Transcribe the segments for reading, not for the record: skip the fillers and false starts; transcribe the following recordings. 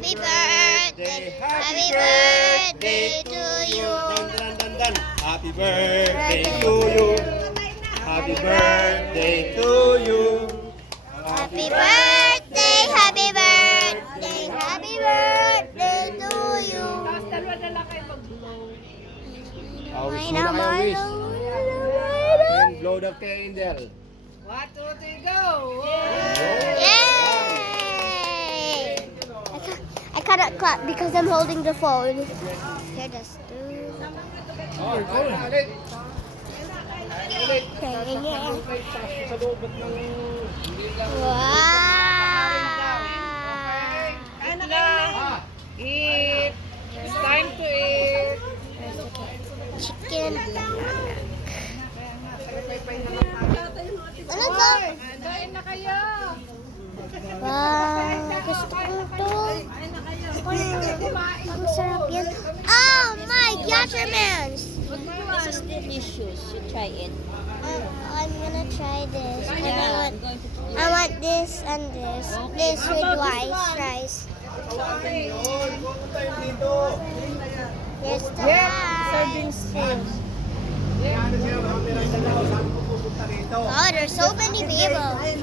Happy birthday, happy birthday to you. Dan, dan, dan. Happy birthday to you. Happy birthday to you. Happy birthday, happy birthday, happy birthday to you. Wish muna kayo, wish. And blow the candle. 1, 2, 3, go! Yay! I cannot clap because I'm holding the phone. Here, just do. Ulit. Sa loobat ng... Wow! Kain na. Eat! It's time to eat! Chicken. Ano to? Kain na kayo! Wow! Gusto ko to. Ang sarap yan. Oh my Yattermans! This is delicious. You try it. I'm gonna try this. Yeah, I want this and this. This with rice. Yes, Serving spoon. Oh, there's so many people. Right?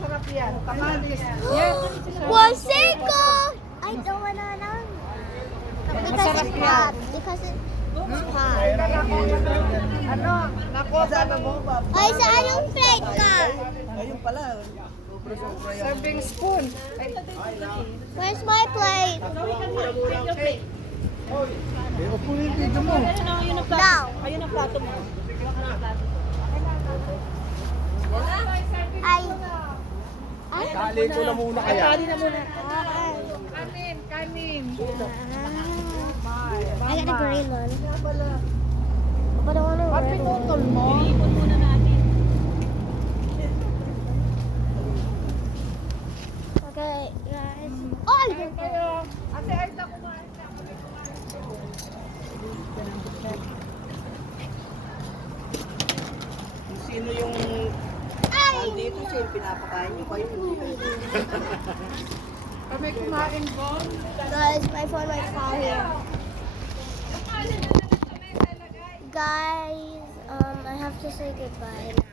Sarap yan. Kamalis. Waseko! I don't wanna know. Because it's hot. Because it's hot. Ano? Nakota na mo ba? Ay, sa anong plate ka? Ayun pala. Serving spoon. Where's my plate? Upo yung video mo. Now. Ayun ang plato mo. Ay. Ay. Tali ko na muna kaya. Kanin, kanin. I got a green one. But I want a red one. mo? Ipon muna natin. Okay, guys. Oh, I did that. Kayo. Ate Aida, kumain na. Sino yung Ay! dito siya yung pinapakain niyo? Kayo Kami kumain po. Guys, my phone might fall here. Guys, I have to say goodbye now.